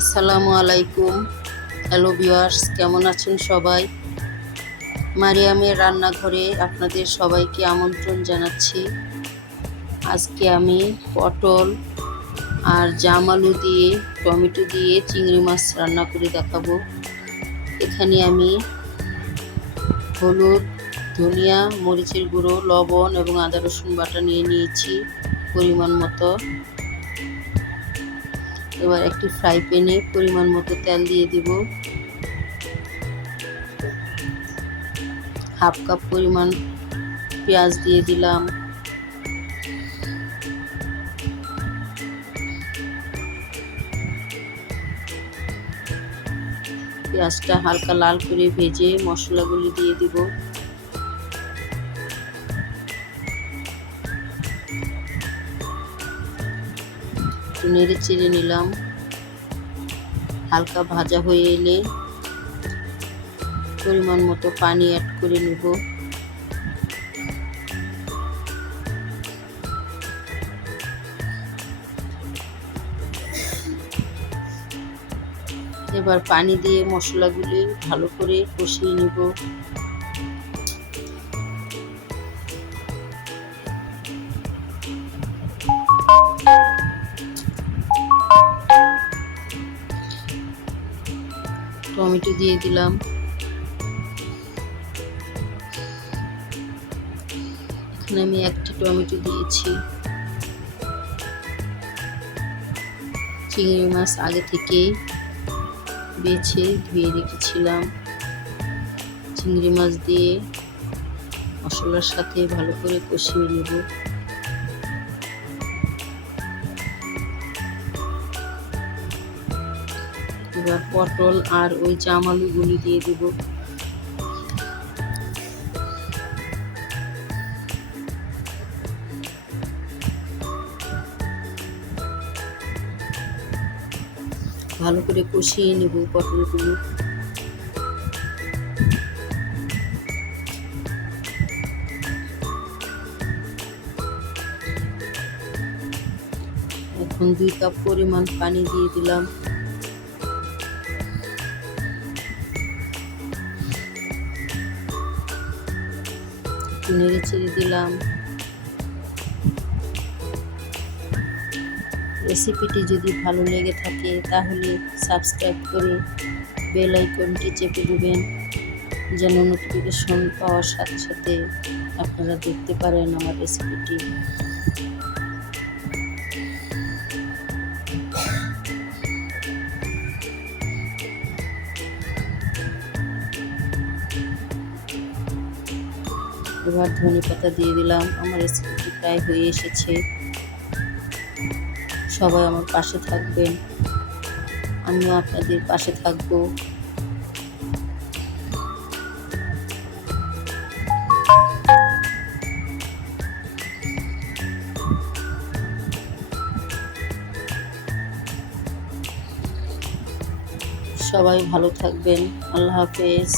আসসালামু আলাইকুম। Hello viewers, কেমন আছেন সবাই? মারিয়ামের রান্নাঘরে আপনাদের সবাইকে আমন্ত্রণ জানাচ্ছি। আজকে আমি পটল আর জাম আলু দিয়ে টমেটো দিয়ে চিংড়ি মাছ রান্না করে দেখাবো। এখানে আমি হলুদ, ধনিয়া, মরিচের গুঁড়ো, লবণ এবং আদা রসুন বাটা নিয়ে নিয়েছি পরিমাণ মতো। এবার একটি ফ্রাই প্যানে পরিমাণ মতো তেল দিয়ে দেব। হাফ কাপ পরিমাণ পেঁয়াজ দিয়ে দিলাম। পেঁয়াজটা হালকা লাল করে ভেজে মশলাগুলি দিয়ে দিব। একটু নেড়ে চেড়ে নিলাম। হালকা ভাজা হয়ে এলে পরিমাণ মতো পানি অ্যাড করে নেব। এবার পানি দিয়ে মশলাগুলি ভালো করে কষিয়ে নেব। টমেটো দিয়ে দিলাম। এখানে আমি একটি টমেটো দিয়েছি। চিংড়ি মাছ আগে থেকে বেছে ধুয়ে রেখেছিলাম। চিংড়ি মাছ দিয়ে মশলার সাথে ভালো করে কষিয়ে নেব। এবার পটল আর ওই জাম আলুগুলি দিয়ে দেব। ভালো করে কষিয়ে নেব পটলগুলো। এখন 2 কাপ পরিমাণ পানি দিয়ে দিলাম। নেড়ে চেড়ে দিলাম। রেসিপিটি যদি ভালো লেগে থাকে তাহলে সাবস্ক্রাইব করে বেল আইকনটি চেপে দেবেন, যেন নোটিফিকেশন পাওয়ার সাথে সাথে আপনারা দেখতে পারেন আমার রেসিপিটি। এবার ধনেপাতা দিয়ে দিলাম। আমার রেসিপিটি প্রায় হয়ে এসেছে। সবাই আমার পাশে থাকবেন, আমিও আপনাদের পাশে থাকবো। সবাই ভালো থাকবেন। আল্লাহ হাফেজ।